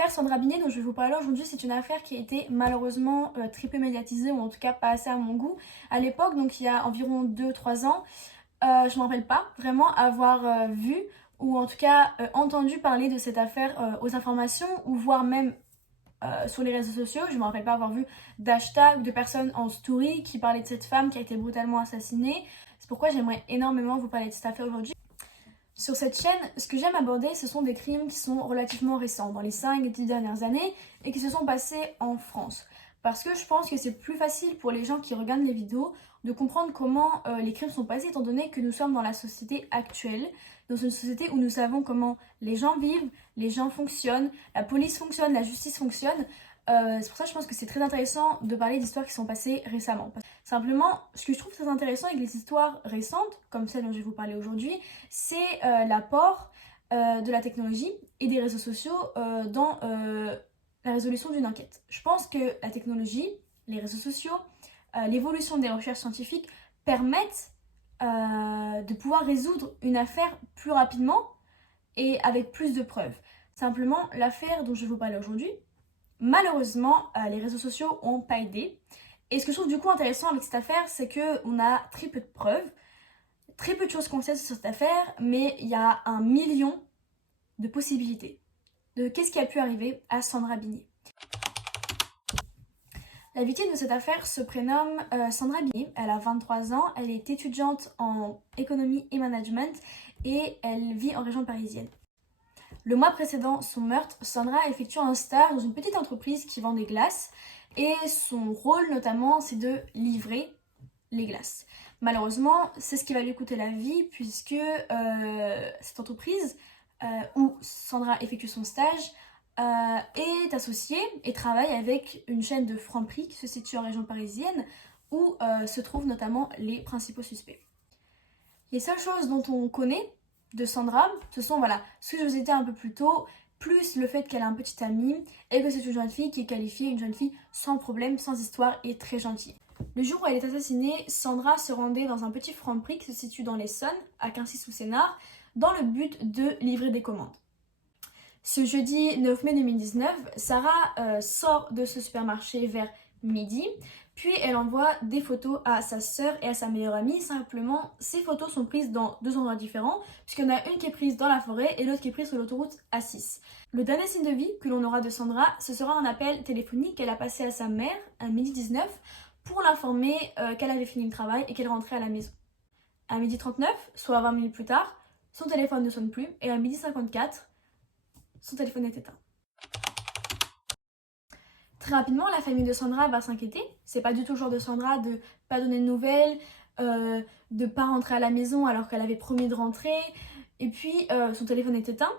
L'affaire Sandra Binet dont je vais vous parler aujourd'hui, c'est une affaire qui a été malheureusement très peu médiatisée, ou en tout cas pas assez à mon goût. À l'époque, donc il y a environ 2-3 ans, je ne me rappelle pas vraiment avoir vu ou en tout cas entendu parler de cette affaire aux informations ou voire même sur les réseaux sociaux. Je ne me rappelle pas avoir vu d'hashtag ou de personnes en story qui parlaient de cette femme qui a été brutalement assassinée. C'est pourquoi j'aimerais énormément vous parler de cette affaire aujourd'hui. Sur cette chaîne, ce que j'aime aborder, ce sont des crimes qui sont relativement récents, dans les 5-10 dernières années, et qui se sont passés en France. Parce que je pense que c'est plus facile pour les gens qui regardent les vidéos de comprendre comment les crimes sont passés, étant donné que nous sommes dans la société actuelle, dans une société où nous savons comment les gens vivent, les gens fonctionnent, la police fonctionne, la justice fonctionne. C'est pour ça que je pense que c'est très intéressant de parler d'histoires qui sont passées récemment. Simplement, ce que je trouve très intéressant avec les histoires récentes, comme celle dont je vais vous parler aujourd'hui, c'est l'apport de la technologie et des réseaux sociaux dans la résolution d'une enquête. Je pense que la technologie, les réseaux sociaux, l'évolution des recherches scientifiques permettent de pouvoir résoudre une affaire plus rapidement et avec plus de preuves. Simplement, l'affaire dont je vais vous parler aujourd'hui, malheureusement, les réseaux sociaux n'ont pas aidé. Et ce que je trouve du coup intéressant avec cette affaire, c'est qu'on a très peu de preuves, très peu de choses qu'on sait sur cette affaire, mais il y a 1 million de possibilités de qu'est-ce qui a pu arriver à Sandra Binet. La victime de cette affaire se prénomme Sandra Binet, elle a 23 ans, elle est étudiante en économie et management et elle vit en région parisienne. Le mois précédent son meurtre, Sandra effectue un stage dans une petite entreprise qui vend des glaces et son rôle notamment c'est de livrer les glaces. Malheureusement, c'est ce qui va lui coûter la vie puisque cette entreprise où Sandra effectue son stage est associée et travaille avec une chaîne de Franprix qui se situe en région parisienne où se trouvent notamment les principaux suspects. Les seules choses dont on connaît de Sandra, ce sont ce que je vous ai dit un peu plus tôt, plus le fait qu'elle a un petit ami et que c'est une jeune fille qui est qualifiée, une jeune fille sans problème, sans histoire et très gentille. Le jour où elle est assassinée, Sandra se rendait dans un petit Franprix qui se situe dans l'Essonne, à Quincy-sous-Sénart, dans le but de livrer des commandes. Ce jeudi 9 mai 2019, Sarah sort de ce supermarché vers midi, puis elle envoie des photos à sa sœur et à sa meilleure amie. Simplement, ces photos sont prises dans 2 endroits différents, puisqu'il y en a une qui est prise dans la forêt et l'autre qui est prise sur l'autoroute A6. Le dernier signe de vie que l'on aura de Sandra, ce sera un appel téléphonique qu'elle a passé à sa mère à midi 19 pour l'informer qu'elle avait fini le travail et qu'elle rentrait à la maison. À midi 39, soit 20 minutes plus tard, son téléphone ne sonne plus et à midi 54, son téléphone est éteint. Très rapidement, la famille de Sandra va s'inquiéter. C'est pas du tout le genre de Sandra de pas donner de nouvelles, de pas rentrer à la maison alors qu'elle avait promis de rentrer. Et puis, son téléphone est éteint.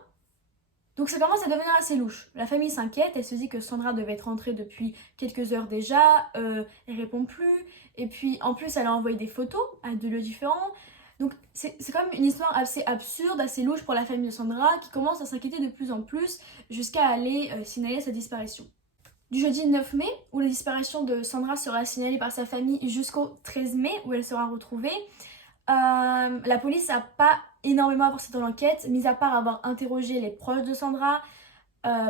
Donc ça commence à devenir assez louche. La famille s'inquiète, elle se dit que Sandra devait être rentrée depuis quelques heures déjà, elle répond plus. Et puis, en plus, elle a envoyé des photos à 2 lieux différents. Donc c'est quand même une histoire assez absurde, assez louche pour la famille de Sandra qui commence à s'inquiéter de plus en plus jusqu'à aller signaler sa disparition. Du jeudi 9 mai, où la disparition de Sandra sera signalée par sa famille jusqu'au 13 mai, où elle sera retrouvée, la police n'a pas énormément avancé dans l'enquête, mis à part avoir interrogé les proches de Sandra,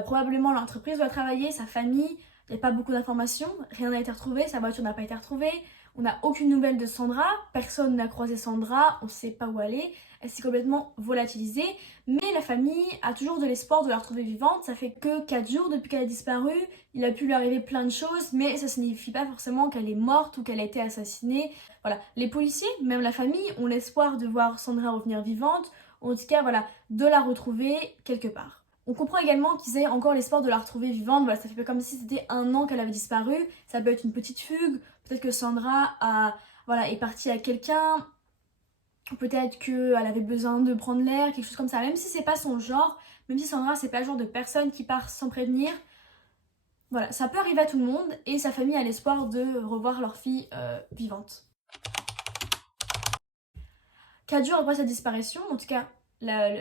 probablement l'entreprise où elle travaillait, sa famille. Il n'y a pas beaucoup d'informations, rien n'a été retrouvé, sa voiture n'a pas été retrouvée, on n'a aucune nouvelle de Sandra, personne n'a croisé Sandra, on ne sait pas où elle est, elle s'est complètement volatilisée, mais la famille a toujours de l'espoir de la retrouver vivante. Ça fait que 4 jours depuis qu'elle a disparu, il a pu lui arriver plein de choses, mais ça ne signifie pas forcément qu'elle est morte ou qu'elle a été assassinée. Voilà, les policiers, même la famille, ont l'espoir de voir Sandra revenir vivante, ou en tout cas de la retrouver quelque part. On comprend également qu'ils aient encore l'espoir de la retrouver vivante. Ça fait comme si c'était 1 an qu'elle avait disparu. Ça peut être une petite fugue. Peut-être que Sandra est partie à quelqu'un. Peut-être qu'elle avait besoin de prendre l'air, quelque chose comme ça. Même si c'est pas son genre, même si Sandra c'est pas le genre de personne qui part sans prévenir. Ça peut arriver à tout le monde et sa famille a l'espoir de revoir leur fille vivante. 4 jours après sa disparition, en tout cas le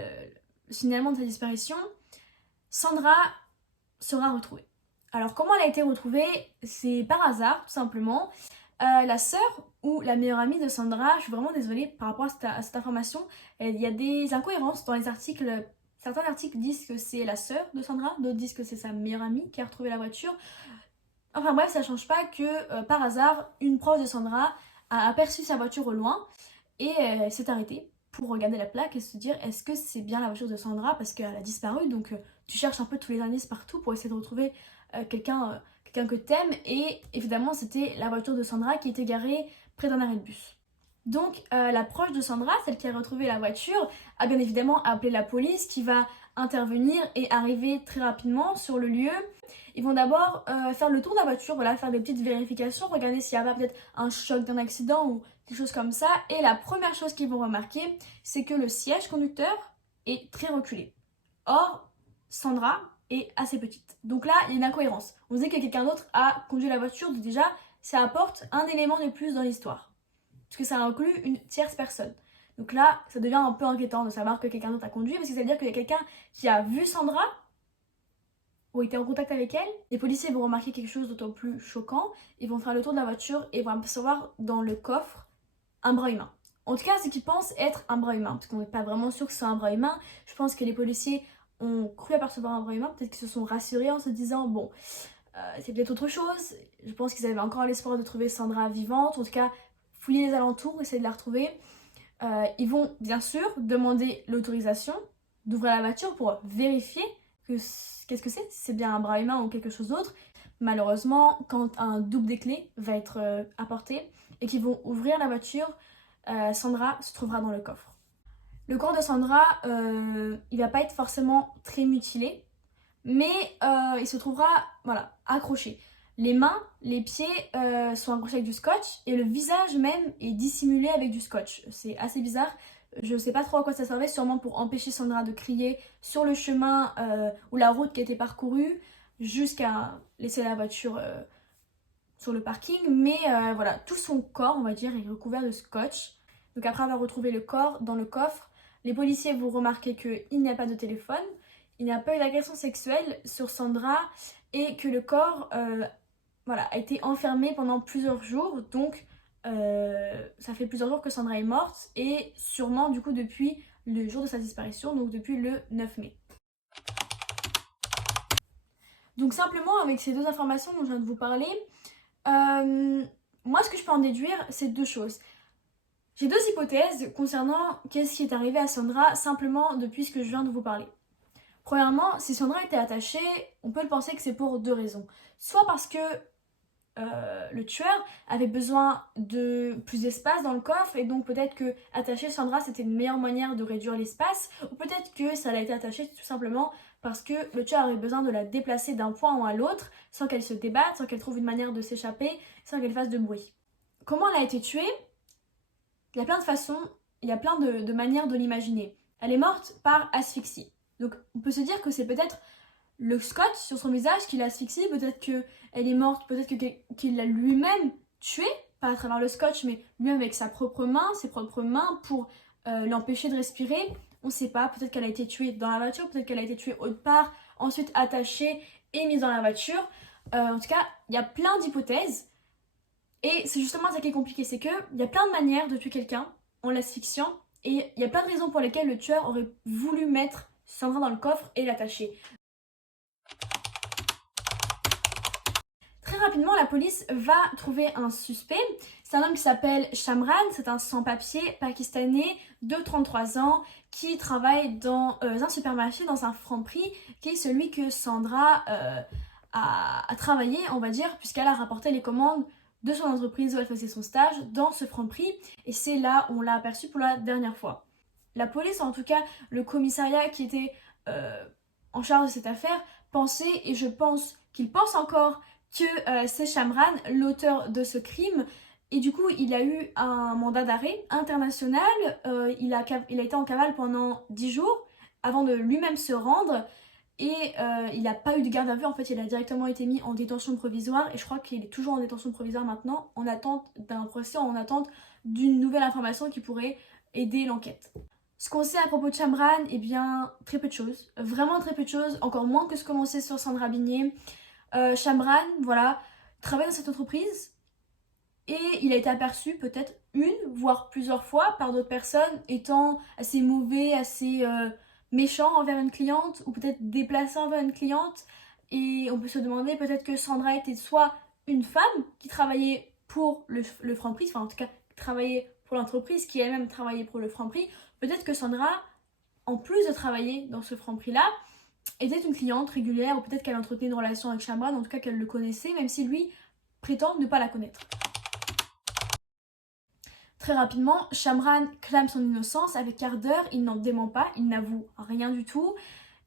signalement de sa disparition, Sandra sera retrouvée. Alors comment elle a été retrouvée? C'est par hasard, tout simplement. La sœur ou la meilleure amie de Sandra, je suis vraiment désolée par rapport à cette information, il y a des incohérences dans les articles Certains articles disent que c'est la sœur de Sandra, d'autres disent que c'est sa meilleure amie qui a retrouvé la voiture. Enfin bref, ça change pas que par hasard, une proche de Sandra a aperçu sa voiture au loin et s'est arrêtée pour regarder la plaque et se dire est-ce que c'est bien la voiture de Sandra parce qu'elle a disparu, donc tu cherches un peu tous les indices partout pour essayer de retrouver quelqu'un que t'aimes, et évidemment c'était la voiture de Sandra qui était garée près d'un arrêt de bus. Donc la proche de Sandra, celle qui a retrouvé la voiture, a bien évidemment appelé la police qui va intervenir et arriver très rapidement sur le lieu. Ils vont d'abord faire le tour de la voiture, voilà, faire des petites vérifications, regarder s'il y avait peut-être un choc d'un accident ou quelque chose comme ça. Et la première chose qu'ils vont remarquer, c'est que le siège conducteur est très reculé. Or, Sandra est assez petite. Donc là, il y a une incohérence. On se dit que quelqu'un d'autre a conduit la voiture, donc déjà, ça apporte un élément de plus dans l'histoire. Parce que ça inclut une tierce personne. Donc là, ça devient un peu inquiétant de savoir que quelqu'un d'autre a conduit, parce que ça veut dire qu'il y a quelqu'un qui a vu Sandra ou été en contact avec elle. Les policiers vont remarquer quelque chose d'autant plus choquant. Ils vont faire le tour de la voiture et vont apercevoir dans le coffre un bras humain. En tout cas, ce qu'ils pensent être un bras humain, parce qu'on n'est pas vraiment sûr que c'est un bras humain. Je pense que les policiers ont cru apercevoir un bras humain, peut-être qu'ils se sont rassurés en se disant bon, c'est peut-être autre chose. Je pense qu'ils avaient encore l'espoir de trouver Sandra vivante, en tout cas fouiller les alentours, essayer de la retrouver. Ils vont bien sûr demander l'autorisation d'ouvrir la voiture pour vérifier qu'est-ce que c'est bien un bras humain ou quelque chose d'autre. Malheureusement, quand un double des clés va être apporté et qu'ils vont ouvrir la voiture, Sandra se trouvera dans le coffre. Le corps de Sandra, il va pas être forcément très mutilé, mais il se trouvera voilà, accroché. Les mains, les pieds sont accrochés avec du scotch et le visage même est dissimulé avec du scotch. C'est assez bizarre. Je sais pas trop à quoi ça servait, sûrement pour empêcher Sandra de crier sur le chemin ou la route qui a été parcourue jusqu'à laisser la voiture sur le parking. Mais voilà, tout son corps, on va dire, est recouvert de scotch. Donc après avoir retrouvé le corps dans le coffre, les policiers vont remarquer qu'il n'y a pas de téléphone, il n'y a pas eu d'agression sexuelle sur Sandra et que le corps voilà, a été enfermé pendant plusieurs jours. Donc ça fait plusieurs jours que Sandra est morte et sûrement du coup depuis le jour de sa disparition, donc depuis le 9 mai. Donc simplement avec ces deux informations dont je viens de vous parler, moi ce que je peux en déduire c'est deux choses. J'ai deux hypothèses concernant qu'est-ce qui est arrivé à Sandra simplement depuis ce que je viens de vous parler. Premièrement, si Sandra était attachée, on peut le penser que c'est pour deux raisons. Soit parce que le tueur avait besoin de plus d'espace dans le coffre et donc peut-être que attacher Sandra c'était une meilleure manière de réduire l'espace, ou peut-être que ça a été attaché tout simplement parce que le tueur avait besoin de la déplacer d'un point à l'autre sans qu'elle se débatte, sans qu'elle trouve une manière de s'échapper, sans qu'elle fasse de bruit. Comment elle a été tuée? Il y a plein de façons, il y a plein de manières de l'imaginer. Elle est morte par asphyxie. Donc on peut se dire que c'est peut-être le scotch sur son visage qui l'a asphyxiée, peut-être qu'elle est morte, peut-être qu'il l'a lui-même tuée, pas à travers le scotch, mais lui-même avec ses propres mains pour l'empêcher de respirer. On ne sait pas, peut-être qu'elle a été tuée dans la voiture, peut-être qu'elle a été tuée autre part, ensuite attachée et mise dans la voiture. En tout cas, il y a plein d'hypothèses. Et c'est justement ça qui est compliqué, c'est qu'il y a plein de manières de tuer quelqu'un en l'asphyxiant, et il y a plein de raisons pour lesquelles le tueur aurait voulu mettre Sandra dans le coffre et l'attacher. Très rapidement, la police va trouver un suspect. C'est un homme qui s'appelle Shamran, c'est un sans-papier pakistanais de 33 ans qui travaille dans un supermarché, dans un Franprix, qui est celui que Sandra a travaillé, on va dire, puisqu'elle a rapporté les commandes de son entreprise où elle faisait son stage dans ce Franprix, et c'est là où on l'a aperçu pour la dernière fois. La police, en tout cas le commissariat qui était en charge de cette affaire, pensait, et je pense qu'il pense encore, que c'est Shamran, l'auteur de ce crime, et du coup il a eu un mandat d'arrêt international, il a été en cavale pendant 10 jours avant de lui-même se rendre, et il n'a pas eu de garde à vue, en fait il a directement été mis en détention provisoire, et je crois qu'il est toujours en détention provisoire maintenant, en attente d'un procès, en attente d'une nouvelle information qui pourrait aider l'enquête. Ce qu'on sait à propos de Shamran, eh bien très peu de choses, vraiment très peu de choses, encore moins que ce qu'on sait sur Sandra Bigné. Shamran, voilà, travaille dans cette entreprise et il a été aperçu peut-être une, voire plusieurs fois par d'autres personnes étant assez mauvais, assez méchant envers une cliente ou peut-être déplacé envers une cliente. Et on peut se demander peut-être que Sandra était soit une femme qui travaillait pour le Franprix, enfin en tout cas qui travaillait pour l'entreprise, qui elle-même travaillait pour le Franprix. Peut-être que Sandra, en plus de travailler dans ce Franprix-là, était une cliente régulière ou peut-être qu'elle entretenait une relation avec Shamran, en tout cas qu'elle le connaissait, même si lui prétend ne pas la connaître. Très rapidement, Shamran clame son innocence avec ardeur, il n'en dément pas, il n'avoue rien du tout.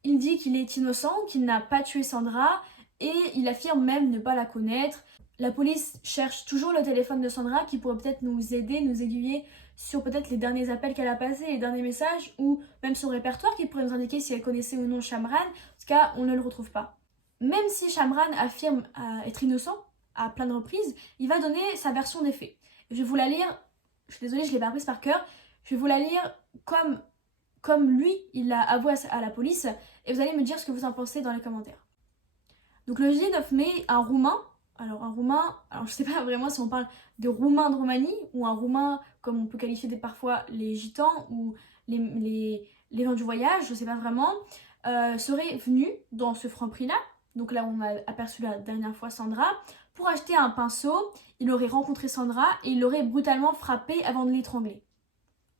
Il dit qu'il est innocent, qu'il n'a pas tué Sandra et il affirme même ne pas la connaître. La police cherche toujours le téléphone de Sandra qui pourrait peut-être nous aider, nous aiguiller sur peut-être les derniers appels qu'elle a passés, les derniers messages ou même son répertoire qui pourrait nous indiquer si elle connaissait ou non Shamran. En tout cas, on ne le retrouve pas. Même si Shamran affirme être innocent à plein de reprises, il va donner sa version des faits. Je vais vous la lire, je suis désolée, je ne l'ai pas prise par cœur, je vais vous la lire comme lui, il l'a avoué à la police, et vous allez me dire ce que vous en pensez dans les commentaires. Donc le jeudi 9 mai, un Roumain, alors je sais pas vraiment si on parle de Roumain de Roumanie, ou un Roumain comme on peut qualifier parfois les gitans, ou les gens du voyage, je sais pas vraiment, serait venu dans ce Franprix-là, donc là on a aperçu la dernière fois Sandra, pour acheter un pinceau, il aurait rencontré Sandra, et il l'aurait brutalement frappé avant de l'étrangler.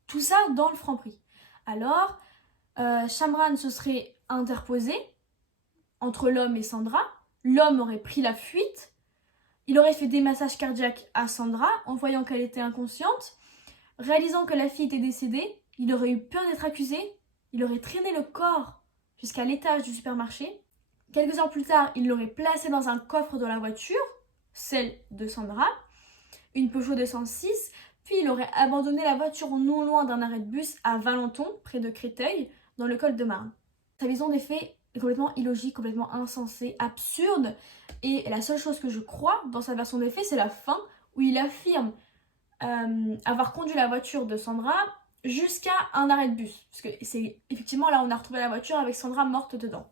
Tout ça dans le Franprix. Alors, Shamran se serait interposé entre l'homme et Sandra. L'homme aurait pris la fuite. Il aurait fait des massages cardiaques à Sandra en voyant qu'elle était inconsciente. Réalisant que la fille était décédée, il aurait eu peur d'être accusé. Il aurait traîné le corps jusqu'à l'étage du supermarché. Quelques heures plus tard, il l'aurait placé dans un coffre de la voiture, celle de Sandra, une Peugeot 206. Puis il aurait abandonné la voiture non loin d'un arrêt de bus à Valenton, près de Créteil, dans le Val-de-Marne. Sa vision des faits est complètement illogique, complètement insensée, absurde. Et la seule chose que je crois dans sa version des faits, c'est la fin, où il affirme avoir conduit la voiture de Sandra jusqu'à un arrêt de bus. Parce que c'est effectivement là où on a retrouvé la voiture avec Sandra morte dedans.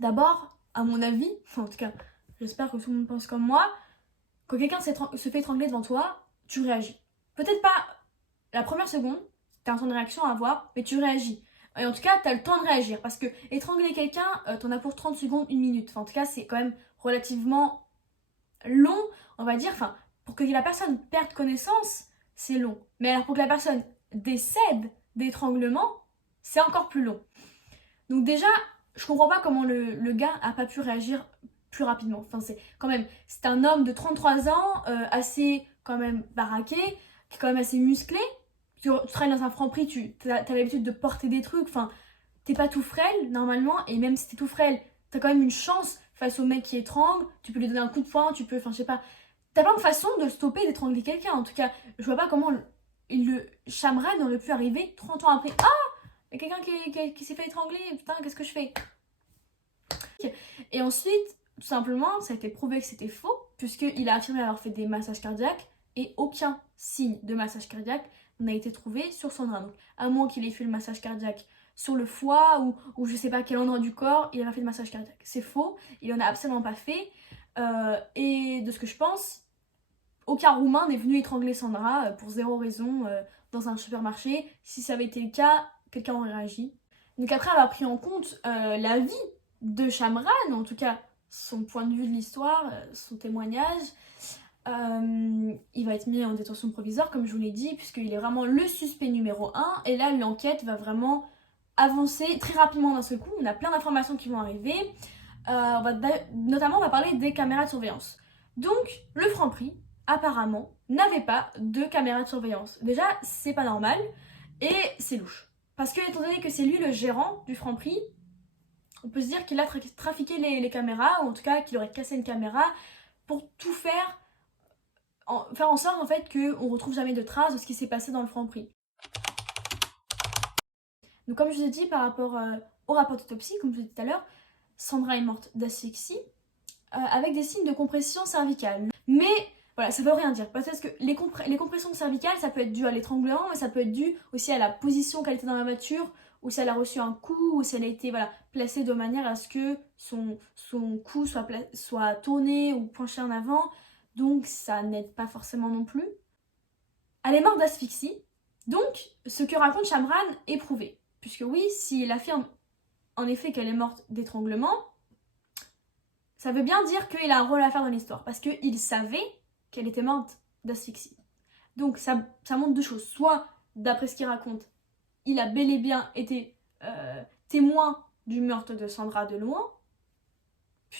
D'abord, à mon avis, en tout cas, j'espère que tout le monde pense comme moi, quand quelqu'un se fait étrangler devant toi, tu réagis. Peut-être pas la première seconde, t'as un temps de réaction à avoir, mais tu réagis. Et en tout cas, t'as le temps de réagir. Parce que étrangler quelqu'un, t'en as pour 30 secondes, 1 minute. Enfin, en tout cas, c'est quand même relativement long, on va dire. Enfin, pour que la personne perde connaissance, c'est long. Mais alors pour que la personne décède d'étranglement, c'est encore plus long. Donc déjà, je comprends pas comment le gars a pas pu réagir plus rapidement. Enfin, c'est un homme de 33 ans, assez quand même baraqué, qui est quand même assez musclé. Tu travailles dans un Franprix, tu as l'habitude de porter des trucs, enfin, t'es pas tout frêle normalement, et même si t'es tout frêle, t'as quand même une chance face au mec qui étrangle, tu peux lui donner un coup de poing, enfin je sais pas, t'as plein de façons de stopper, d'étrangler quelqu'un. En tout cas, je vois pas comment le Shamran aurait pu arriver 30 ans après. Ah, il y a quelqu'un qui s'est fait étrangler, putain, qu'est-ce que je fais? Et ensuite, tout simplement, ça a été prouvé que c'était faux, puisqu'il a affirmé avoir fait des massages cardiaques, et aucun signe de massage cardiaque n'a été trouvé sur Sandra. Donc, à moins qu'il ait fait le massage cardiaque sur le foie ou je sais pas quel endroit du corps, il a pas fait de massage cardiaque. C'est faux, il en a absolument pas fait. Et de ce que je pense, aucun Roumain n'est venu étrangler Sandra pour zéro raison dans un supermarché. Si ça avait été le cas, quelqu'un aurait réagi. Donc après avoir pris en compte la vie de Shamran, en tout cas son point de vue de l'histoire, son témoignage, il va être mis en détention provisoire, comme je vous l'ai dit, puisqu'il est vraiment le suspect numéro 1. Et là, l'enquête va vraiment avancer très rapidement d'un seul coup. On a plein d'informations qui vont arriver. Notamment, on va parler des caméras de surveillance. Donc, le Franprix, apparemment, n'avait pas de caméras de surveillance. Déjà, c'est pas normal et c'est louche. Parce que, étant donné que c'est lui le gérant du Franprix, on peut se dire qu'il a trafiqué les caméras, ou en tout cas qu'il aurait cassé une caméra pour tout faire en sorte en fait qu'on retrouve jamais de traces de ce qui s'est passé dans le Franprix. Donc comme je vous ai dit par rapport au rapport d'autopsie, comme je vous ai dit tout à l'heure, Sandra est morte d'asphyxie avec des signes de compression cervicale. Mais voilà, ça veut rien dire. Parce que les compressions cervicales, ça peut être dû à l'étranglement, mais ça peut être dû aussi à la position qu'elle était dans la voiture, ou si elle a reçu un coup, ou si elle a été placée de manière à ce que son cou soit tourné ou penché en avant. Donc ça n'aide pas forcément non plus. Elle est morte d'asphyxie, donc ce que raconte Shamran est prouvé. puisque oui, s'il affirme en effet qu'elle est morte d'étranglement, ça veut bien dire qu'il a un rôle à faire dans l'histoire, parce qu'il savait qu'elle était morte d'asphyxie. Donc ça montre deux choses. Soit, d'après ce qu'il raconte, il a bel et bien été témoin du meurtre de Sandra de loin,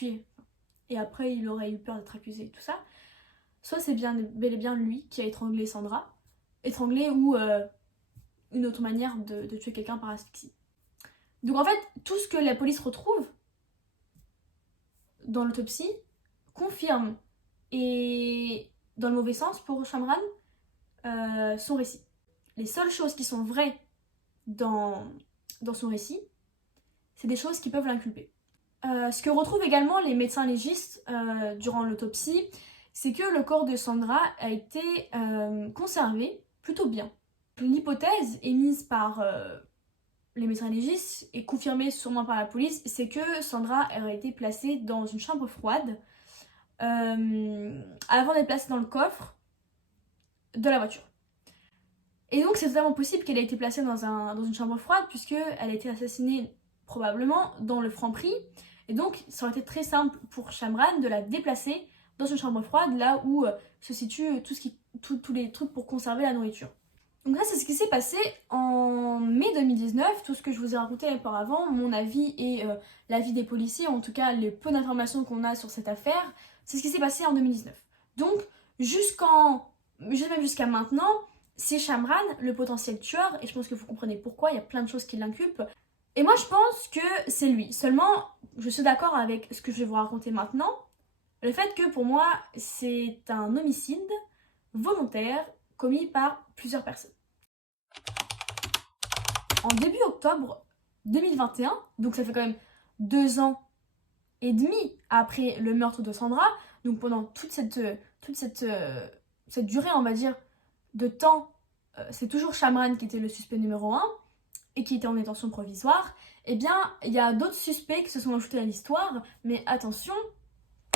et après il aurait eu peur d'être accusé et tout ça. Soit c'est bel et bien lui qui a étranglé Sandra, étranglé ou une autre manière de tuer quelqu'un par asphyxie. Donc en fait, tout ce que la police retrouve dans l'autopsie confirme, et dans le mauvais sens pour Shamran, son récit. Les seules choses qui sont vraies dans son récit, c'est des choses qui peuvent l'inculper. Ce que retrouvent également les médecins légistes durant l'autopsie, c'est que le corps de Sandra a été conservé plutôt bien. L'hypothèse émise par les médecins légistes et confirmée sûrement par la police, c'est que Sandra aurait été placée dans une chambre froide avant d'être placée dans le coffre de la voiture. Et donc c'est totalement possible qu'elle ait été placée dans une chambre froide, puisqu'elle a été assassinée probablement dans le Franprix, et donc ça aurait été très simple pour Shamran de la déplacer dans une chambre froide, là où se situent tous les trucs pour conserver la nourriture. Donc ça, c'est ce qui s'est passé en mai 2019, tout ce que je vous ai raconté auparavant, mon avis et l'avis des policiers, en tout cas les peu d'informations qu'on a sur cette affaire, c'est ce qui s'est passé en 2019. Donc même jusqu'à maintenant, c'est Shamran, le potentiel tueur, et je pense que vous comprenez pourquoi, il y a plein de choses qui l'inculpent. Et moi je pense que c'est lui. Seulement, je suis d'accord avec ce que je vais vous raconter maintenant, le fait que pour moi, c'est un homicide volontaire commis par plusieurs personnes. En début octobre 2021, donc ça fait quand même 2 ans et demi après le meurtre de Sandra, donc pendant toute cette durée, on va dire, de temps, c'est toujours Shamran qui était le suspect numéro 1 et qui était en détention provisoire. Eh bien, il y a d'autres suspects qui se sont ajoutés à l'histoire, mais attention,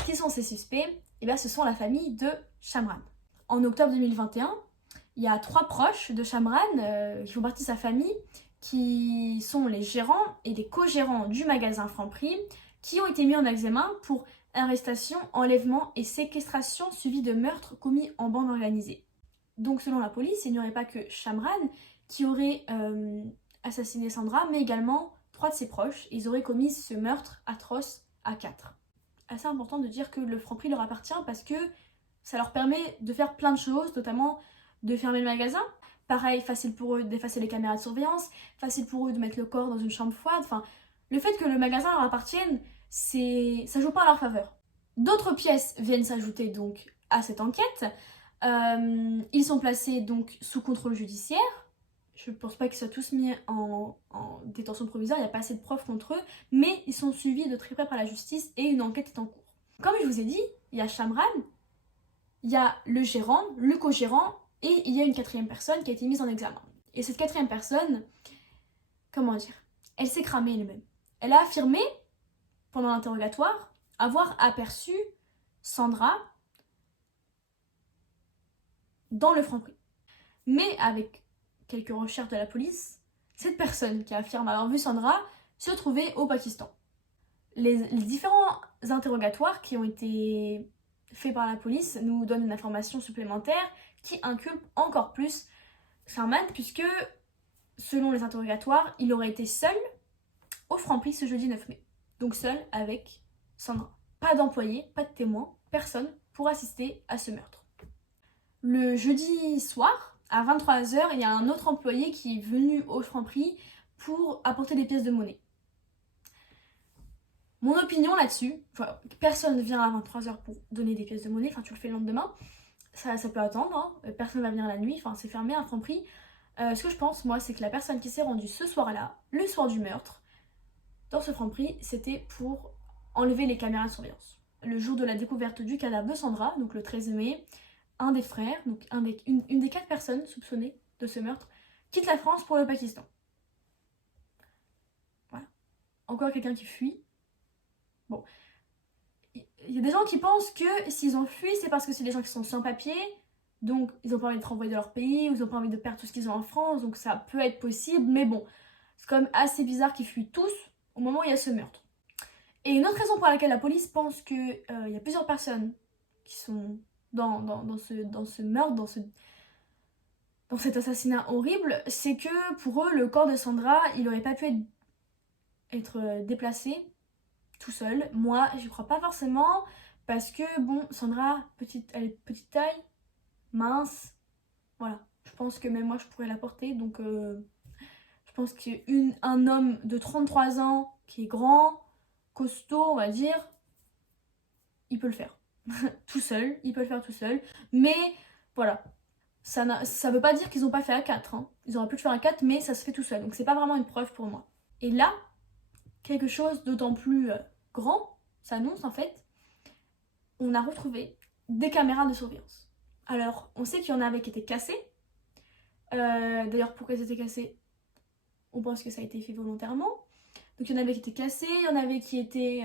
qui sont ces suspects? Eh bien, ce sont la famille de Shamran. En octobre 2021, il y a 3 proches de Shamran qui font partie de sa famille, qui sont les gérants et les co-gérants du magasin Franprix, qui ont été mis en examen pour arrestation, enlèvement et séquestration suivie de meurtres commis en bande organisée. Donc selon la police, il n'y aurait pas que Shamran qui aurait assassiné Sandra, mais également 3 de ses proches. Ils auraient commis ce meurtre atroce à 4. Assez important de dire que le Franprix leur appartient, parce que ça leur permet de faire plein de choses, notamment de fermer le magasin. Pareil, facile pour eux d'effacer les caméras de surveillance, facile pour eux de mettre le corps dans une chambre froide. Enfin, le fait que le magasin leur appartienne, ça joue pas à leur faveur. D'autres pièces viennent s'ajouter donc à cette enquête. Ils sont placés donc sous contrôle judiciaire. Je pense pas qu'ils soient tous mis en détention provisoire, il n'y a pas assez de preuves contre eux, mais ils sont suivis de très près par la justice et une enquête est en cours. Comme je vous ai dit, il y a Shamran, il y a le gérant, le co-gérant, et il y a une 4e personne qui a été mise en examen. Et cette 4e personne, comment dire, elle s'est cramée elle-même. Elle a affirmé, pendant l'interrogatoire, avoir aperçu Sandra dans le Franprix. Mais avec quelques recherches de la police, cette personne qui affirme avoir vu Sandra se trouvait au Pakistan. Les différents interrogatoires qui ont été faits par la police nous donnent une information supplémentaire qui inculpe encore plus Shamran, puisque selon les interrogatoires, il aurait été seul au Franprix ce jeudi 9 mai. Donc seul avec Sandra. Pas d'employé, pas de témoin, personne pour assister à ce meurtre. Le jeudi soir, à 23h, il y a un autre employé qui est venu au Franprix pour apporter des pièces de monnaie. Mon opinion là-dessus, personne ne vient à 23h pour donner des pièces de monnaie, tu le fais le lendemain, ça peut attendre, hein. Personne ne va venir la nuit, c'est fermé un Franprix. Ce que je pense, moi, c'est que la personne qui s'est rendue ce soir-là, le soir du meurtre, dans ce Franprix, c'était pour enlever les caméras de surveillance. Le jour de la découverte du cadavre de Sandra, donc le 13 mai, un des frères, donc une des 4 personnes soupçonnées de ce meurtre, quitte la France pour le Pakistan. Voilà. Encore quelqu'un qui fuit. Bon. Il y a des gens qui pensent que s'ils ont fui, c'est parce que c'est des gens qui sont sans papier, donc ils n'ont pas envie de renvoyer de leur pays, ou ils n'ont pas envie de perdre tout ce qu'ils ont en France, donc ça peut être possible, mais bon, c'est quand même assez bizarre qu'ils fuient tous au moment où il y a ce meurtre. Et une autre raison pour laquelle la police pense qu'il y a plusieurs personnes qui sont dans ce meurtre, dans cet assassinat horrible, c'est que pour eux, le corps de Sandra, il n'aurait pas pu être déplacé tout seul. Moi, j'y crois pas forcément, parce que, bon, Sandra, elle est petite taille, mince, voilà. Je pense que même moi, je pourrais la porter, donc je pense qu'un homme de 33 ans, qui est grand, costaud, on va dire, il peut le faire. Tout seul, il peut le faire tout seul. Mais, voilà. Ça veut pas dire qu'ils n'ont pas fait un 4. Hein. Ils auraient pu le faire un 4, mais ça se fait tout seul. Donc c'est pas vraiment une preuve pour moi. Et là, quelque chose d'autant plus grand s'annonce en fait. On a retrouvé des caméras de surveillance. Alors, on sait qu'il y en avait qui étaient cassées. D'ailleurs, pourquoi elles étaient cassées? On pense que ça a été fait volontairement. Donc il y en avait qui étaient cassées, il y en avait qui étaient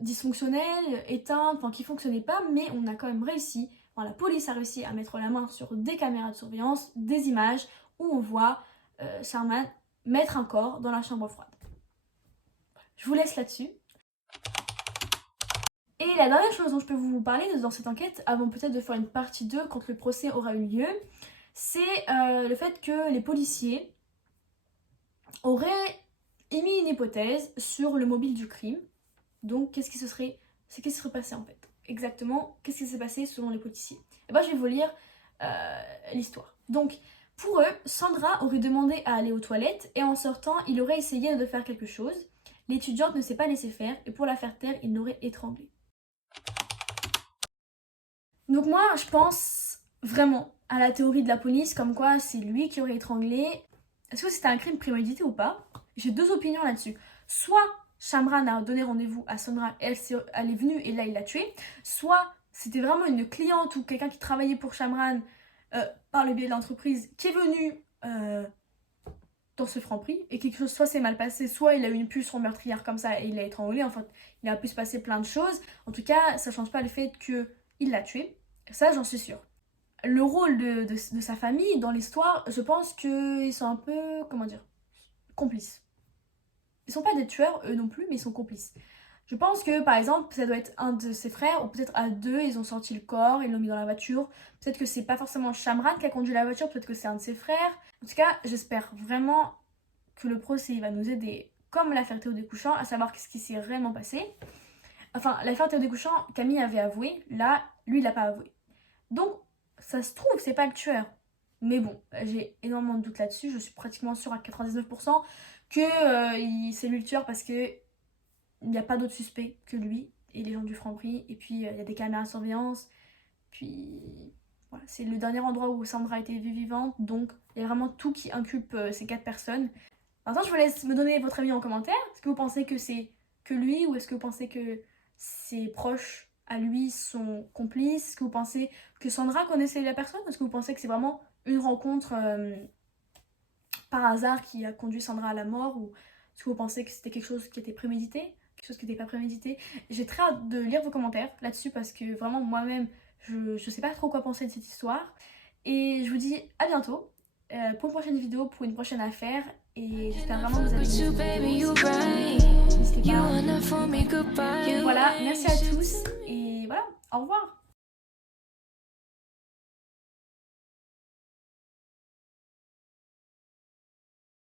dysfonctionnelles, éteintes, enfin qui fonctionnaient pas, mais on a quand même réussi, enfin, la police a réussi à mettre la main sur des caméras de surveillance, des images où on voit Sharman mettre un corps dans la chambre froide. Je vous laisse là-dessus. Et la dernière chose dont je peux vous parler dans cette enquête, avant peut-être de faire une partie 2 quand le procès aura eu lieu, c'est le fait que les policiers auraient émis une hypothèse sur le mobile du crime. Donc qu'est-ce qui se serait passé en fait? Exactement, qu'est-ce qui s'est passé selon les policiers? Et ben je vais vous lire l'histoire. Donc pour eux, Sandra aurait demandé à aller aux toilettes et en sortant, il aurait essayé de faire quelque chose. L'étudiante ne s'est pas laissée faire et pour la faire taire, il l'aurait étranglée. Donc moi, je pense vraiment à la théorie de la police comme quoi c'est lui qui aurait étranglé. Est-ce que c'était un crime prémédité ou pas? J'ai deux opinions là-dessus. Soit Shamran a donné rendez-vous à Sandra, elle est venue et là il l'a tuée. Soit c'était vraiment une cliente ou quelqu'un qui travaillait pour Shamran par le biais de l'entreprise qui est venu dans ce Franprix et quelque chose soit s'est mal passé, soit il a eu une pulsion meurtrière comme ça et il l'a étranglé. Enfin, il a pu se passer plein de choses. En tout cas, ça change pas le fait qu'il l'a tuée. Ça, j'en suis sûre. Le rôle de sa famille dans l'histoire, je pense qu'ils sont un peu, comment dire, complices. Ils sont pas des tueurs, eux non plus, mais ils sont complices. Je pense que, par exemple, ça doit être un de ses frères, ou peut-être à deux, ils ont sorti le corps, ils l'ont mis dans la voiture. Peut-être que c'est pas forcément Shamran qui a conduit la voiture, peut-être que c'est un de ses frères. En tout cas, j'espère vraiment que le procès va nous aider, comme l'affaire Théo Descouchans, à savoir ce qui s'est réellement passé. Enfin, l'affaire Théo Descouchans, Camille avait avoué, là, lui, il l'a pas avoué. Donc, ça se trouve, c'est pas le tueur. Mais bon, j'ai énormément de doutes là-dessus, je suis pratiquement sûre à 99% que c'est lui le tueur parce que il n'y a pas d'autres suspects que lui et les gens du Franprix. Et puis il y a des caméras de surveillance. Puis voilà, c'est le dernier endroit où Sandra a été vue vivante. Donc il y a vraiment tout qui inculpe ces 4 personnes. Maintenant je vous laisse me donner votre avis en commentaire. Est-ce que vous pensez que c'est que lui ou est-ce que vous pensez que ses proches à lui sont complices? Est-ce que vous pensez que Sandra connaissait la personne? Est-ce que vous pensez que c'est vraiment une rencontre par hasard qui a conduit Sandra à la mort? Ou est-ce que vous pensez que c'était quelque chose qui était prémédité? Quelque chose qui n'était pas prémédité? J'ai très hâte de lire vos commentaires là-dessus parce que vraiment moi-même je sais pas trop quoi penser de cette histoire. Et je vous dis à bientôt pour une prochaine vidéo, pour une prochaine affaire. Et j'espère vraiment que vous avez aimé. N'hésitez pas. Voilà, merci à tous et voilà, au revoir.